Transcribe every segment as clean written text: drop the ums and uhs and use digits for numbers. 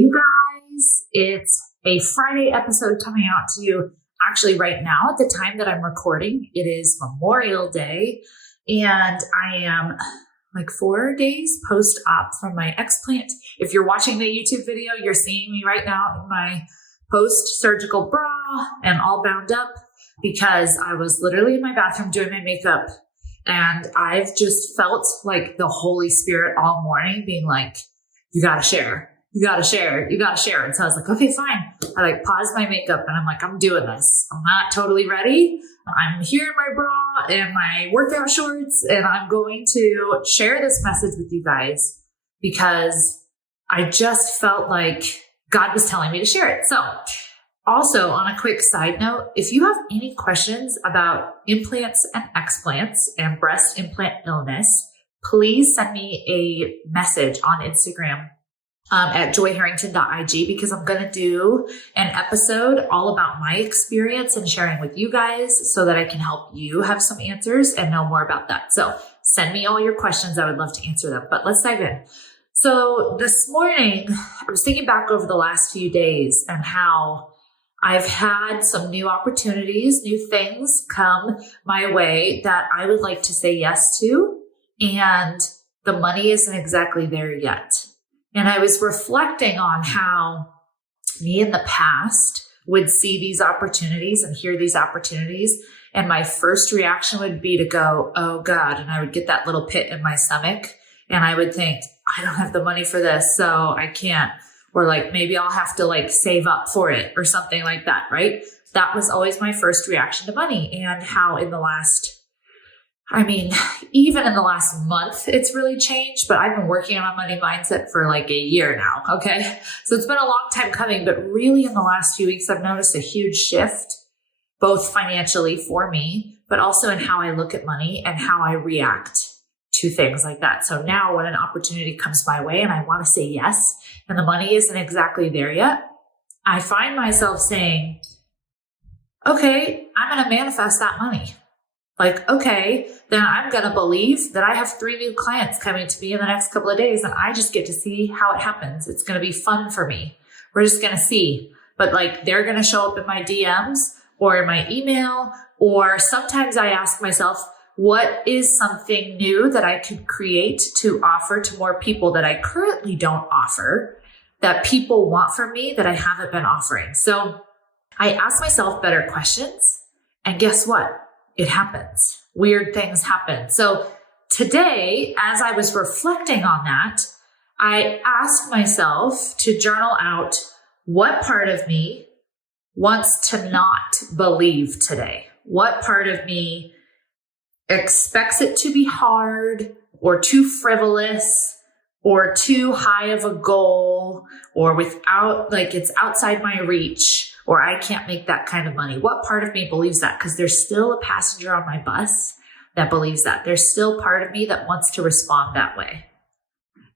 you guys, it's a Friday episode coming out to you actually right now at the time that I'm recording. It is Memorial Day, and I am like 4 days post-op from my explant. If you're watching the YouTube video, you're seeing me right now in my post-surgical bra and all bound up because I was literally in my bathroom doing my makeup, and I've just felt like the Holy Spirit all morning being like, you gotta share, you gotta share, you gotta share. And so I was like, okay, fine. I paused my makeup and I'm like, I'm doing this. I'm not totally ready. I'm here in my bra and my workout shorts, and I'm going to share this message with you guys because I just felt like God was telling me to share it. So also, on a quick side note, if you have any questions about implants and explants and breast implant illness, please send me a message on Instagram at joyharrington.ig, because I'm going to do an episode all about my experience and sharing with you guys so that I can help you have some answers and know more about that. So send me all your questions. I would love to answer them, but let's dive in. So this morning, I was thinking back over the last few days and how I've had some new opportunities, new things come my way that I would like to say yes to, and the money isn't exactly there yet. And I was reflecting on how me in the past would see these opportunities and hear these opportunities, and my first reaction would be to go, oh God, and I would get that little pit in my stomach, and I would think, I don't have the money for this, so I can't. Or like, maybe I'll have to save up for it or something like that, right? That was always my first reaction to money, and how even in the last month, it's really changed, but I've been working on my money mindset for like a year now. Okay. So it's been a long time coming, but really in the last few weeks, I've noticed a huge shift, both financially for me, but also in how I look at money and how I react to things like that. So now when an opportunity comes my way and I want to say yes, and the money isn't exactly there yet, I find myself saying, okay, I'm going to manifest that money. Okay, then I'm going to believe that I have 3 new clients coming to me in the next couple of days, and I just get to see how it happens. It's going to be fun for me. We're just going to see. But they're going to show up in my DMs or in my email, or sometimes I ask myself, what is something new that I could create to offer to more people that I currently don't offer, that people want from me that I haven't been offering? So I ask myself better questions, and guess what? It happens. Weird things happen. So today, as I was reflecting on that, I asked myself to journal out what part of me wants to not believe today. What part of me expects it to be hard or too frivolous or too high of a goal, or without, it's outside my reach, or I can't make that kind of money. What part of me believes that? Because there's still a passenger on my bus that believes that. There's still part of me that wants to respond that way.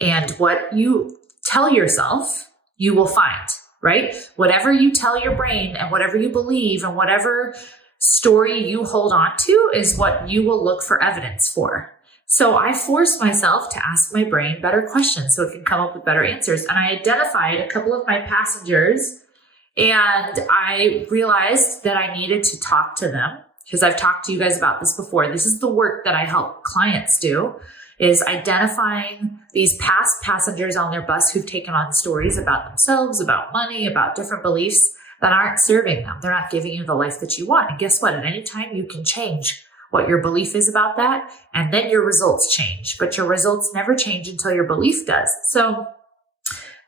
And what you tell yourself, you will find, right? Whatever you tell your brain and whatever you believe and whatever story you hold on to is what you will look for evidence for. So I forced myself to ask my brain better questions so it can come up with better answers. And I identified a couple of my passengers, and I realized that I needed to talk to them, because I've talked to you guys about this before. This is the work that I help clients do, is identifying these past passengers on their bus who've taken on stories about themselves, about money, about different beliefs that aren't serving them. They're not giving you the life that you want. And guess what? At any time you can change what your belief is about that, and then your results change. But your results never change until your belief does. So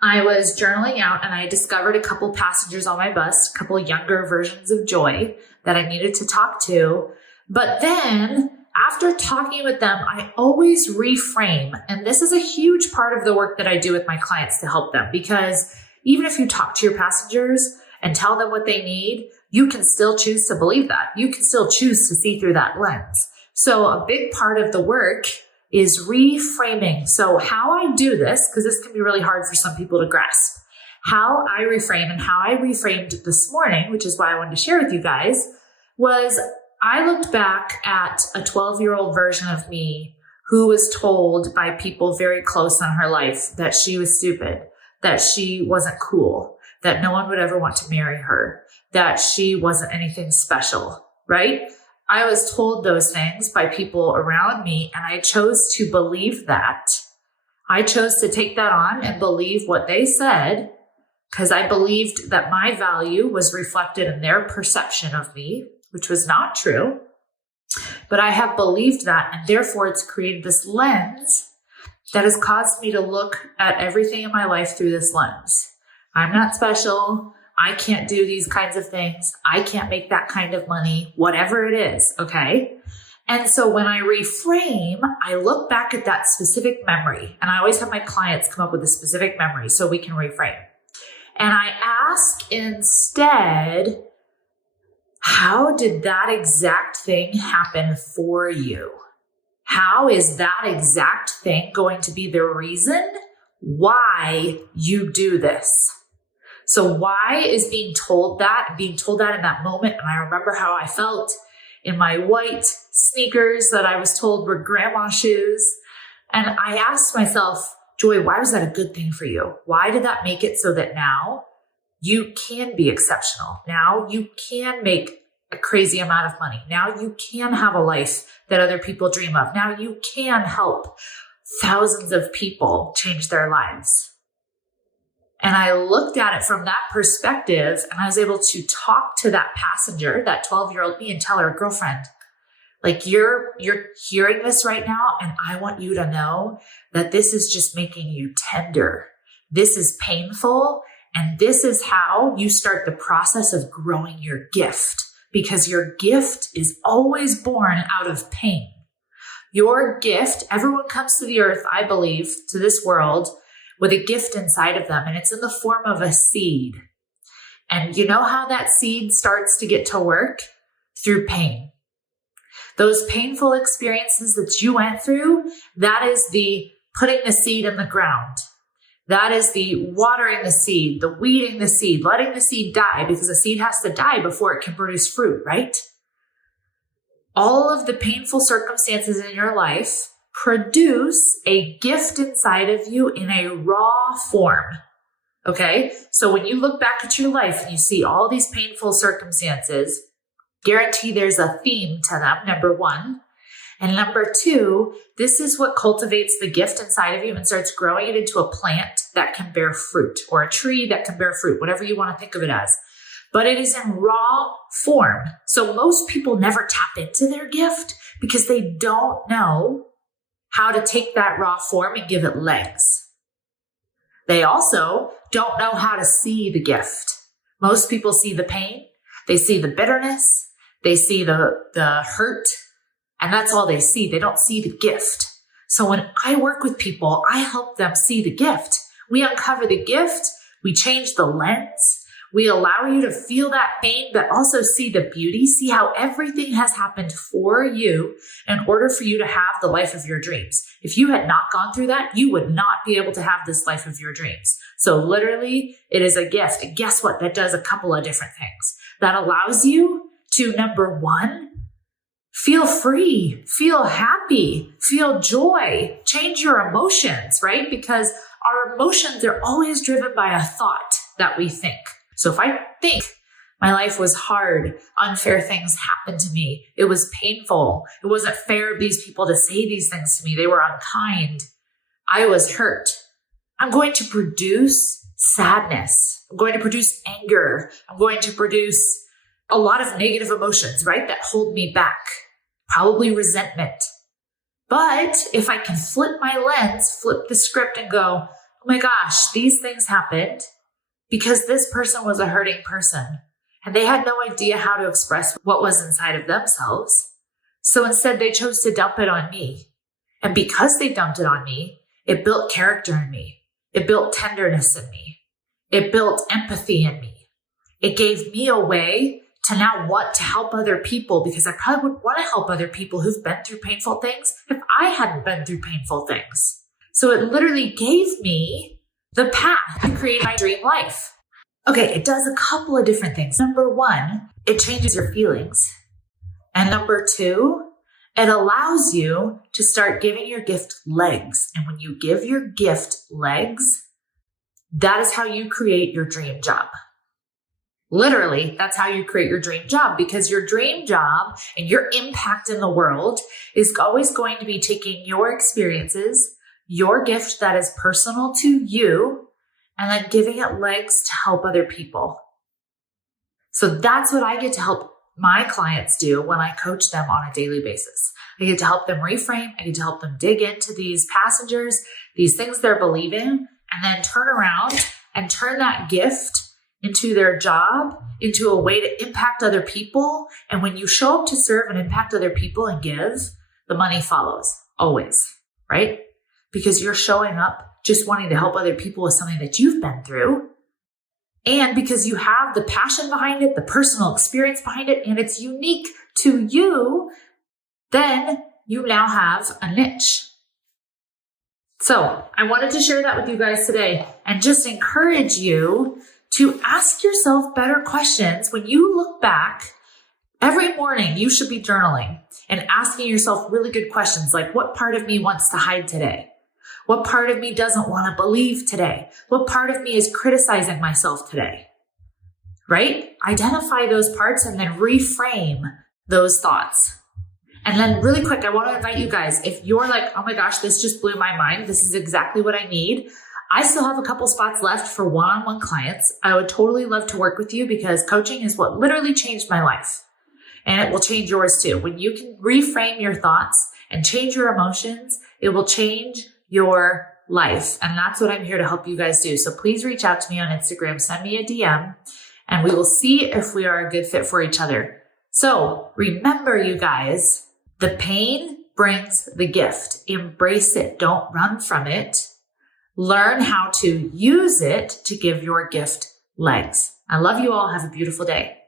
I was journaling out, and I discovered a couple passengers on my bus, a couple younger versions of Joy that I needed to talk to. But then after talking with them, I always reframe. And this is a huge part of the work that I do with my clients to help them, because even if you talk to your passengers and tell them what they need, you can still choose to believe that. You can still choose to see through that lens. So a big part of the work is reframing. So how I do this, because this can be really hard for some people to grasp, how I reframe, and how I reframed this morning, which is why I wanted to share with you guys, was I looked back at a 12-year-old version of me who was told by people very close in her life that she was stupid, that she wasn't cool, that no one would ever want to marry her, that she wasn't anything special, right? I was told those things by people around me, and I chose to believe that. I chose to take that on and believe what they said because I believed that my value was reflected in their perception of me, which was not true. But I have believed that, and therefore it's created this lens that has caused me to look at everything in my life through this lens. I'm not special. I can't do these kinds of things. I can't make that kind of money, whatever it is, okay? And so when I reframe, I look back at that specific memory, and I always have my clients come up with a specific memory so we can reframe. And I ask instead, how did that exact thing happen for you? How is that exact thing going to be the reason why you do this? So why is being told that in that moment? And I remember how I felt in my white sneakers that I was told were grandma shoes. And I asked myself, Joy, why was that a good thing for you? Why did that make it so that now you can be exceptional? Now you can make a crazy amount of money. Now you can have a life that other people dream of. Now you can help thousands of people change their lives. And I looked at it from that perspective, and I was able to talk to that passenger, that 12-year-old me, and tell her, girlfriend, like you're hearing this right now, and I want you to know that this is just making you tender. This is painful, and this is how you start the process of growing your gift, because your gift is always born out of pain. Your gift, everyone comes to the earth, I believe, to this world, with a gift inside of them, and it's in the form of a seed. And you know how that seed starts to get to work? Through pain. Those painful experiences that you went through, that is the putting the seed in the ground. That is the watering the seed, the weeding the seed, letting the seed die, because the seed has to die before it can produce fruit, right? All of the painful circumstances in your life produce a gift inside of you in a raw form. Okay? So when you look back at your life and you see all these painful circumstances, guarantee there's a theme to them, number one. And number two, this is what cultivates the gift inside of you and starts growing it into a plant that can bear fruit, or a tree that can bear fruit, whatever you want to think of it as. But it is in raw form. So most people never tap into their gift because they don't know how to take that raw form and give it legs. They also don't know how to see the gift. Most people see the pain, they see the bitterness, they see the hurt, and that's all they see. They don't see the gift. So when I work with people, I help them see the gift. We uncover the gift, we change the lens, we allow you to feel that pain, but also see the beauty, see how everything has happened for you in order for you to have the life of your dreams. If you had not gone through that, you would not be able to have this life of your dreams. So literally, it is a gift. And guess what? That does a couple of different things. That allows you to, number one, feel free, feel happy, feel joy, change your emotions, right? Because our emotions are always driven by a thought that we think. So if I think my life was hard, unfair things happened to me, it was painful, it wasn't fair of these people to say these things to me, they were unkind, I was hurt, I'm going to produce sadness, I'm going to produce anger, I'm going to produce a lot of negative emotions, right? That hold me back, probably resentment. But if I can flip my lens, flip the script and go, oh my gosh, these things happened because this person was a hurting person and they had no idea how to express what was inside of themselves. So instead they chose to dump it on me. And because they dumped it on me, it built character in me. It built tenderness in me. It built empathy in me. It gave me a way to now want to help other people, because I probably would want to help other people who've been through painful things if I hadn't been through painful things. So it literally gave me the path to create my dream life. Okay, it does a couple of different things. Number one, it changes your feelings. And number two, it allows you to start giving your gift legs. And when you give your gift legs, that is how you create your dream job. Literally, that's how you create your dream job, because your dream job and your impact in the world is always going to be taking your experiences, your gift that is personal to you, and then giving it legs to help other people. So that's what I get to help my clients do when I coach them on a daily basis. I get to help them reframe. I get to help them dig into these passengers, these things they're believing, and then turn around and turn that gift into their job, into a way to impact other people. And when you show up to serve and impact other people and give, the money follows always, right? Because you're showing up just wanting to help other people with something that you've been through. And because you have the passion behind it, the personal experience behind it, and it's unique to you, then you now have a niche. So I wanted to share that with you guys today and just encourage you to ask yourself better questions. When you look back, every morning you should be journaling and asking yourself really good questions like, what part of me wants to hide today? What part of me doesn't want to believe today? What part of me is criticizing myself today? Right? Identify those parts and then reframe those thoughts. And then really quick, I want to invite you guys, if you're like, oh my gosh, this just blew my mind. This is exactly what I need. I still have a couple spots left for one-on-one clients. I would totally love to work with you because coaching is what literally changed my life. And it will change yours too. When you can reframe your thoughts and change your emotions, it will change your life. And that's what I'm here to help you guys do. So please reach out to me on Instagram, send me a DM, and we will see if we are a good fit for each other. So remember, you guys, the pain brings the gift. Embrace it. Don't run from it. Learn how to use it to give your gift legs. I love you all. Have a beautiful day.